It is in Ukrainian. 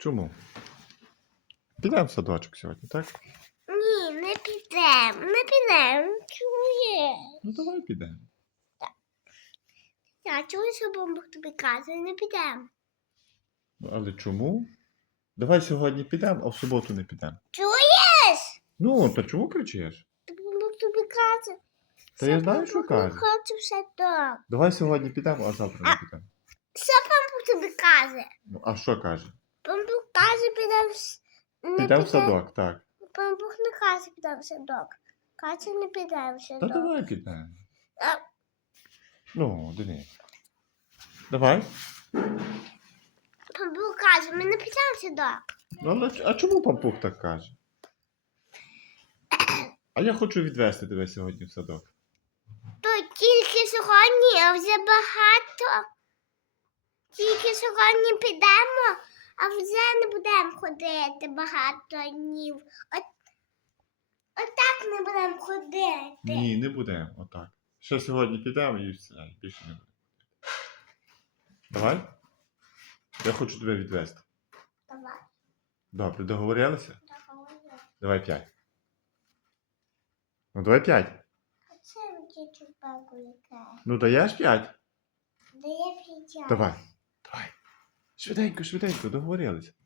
Чому? Підемо в садочок сьогодні, так? Ні, не підемо, не підемо. Чує. Ну давай підемо. Я чую, що тобі каже, не підемо. Ну, але чому? Давай сьогодні підемо, а в суботу не підемо. Чуєш? Ну, то чому кричиш? Тобі каже. Та я знаю, що каже. Хочу все так. Давай сьогодні підемо, а завтра не підемо. Що бомбух тобі каже? Ну, а що каже? Бомбух підемо Підемо в садок, так. Бомбух не каже, підемо в садок. Каже, не підемо в Та садок. давай підемо. А, Ну, Денис. Давай. Бомбух каже, ми не підемо в садок. Ну, але ч- а чому пампух так каже? А я хочу відвести тебе сьогодні в садок. То тільки сьогодні, а вже багато. Тільки сьогодні підемо, а вже не будемо ходити багато днів. От, отак не будемо ходити. Ні, не будемо. Отак. Ще сьогодні підемо і все. і Більше не будемо. Давай? Я хочу тебе відвести. Давай, Добре, договорилися? давай. Давай п'ять. Ну, давай п'ять. А це вже чупаку яке. Ну, даєш п'ять? Я підтягну? Давай. Швиденько, швиденько, договорилися. Все.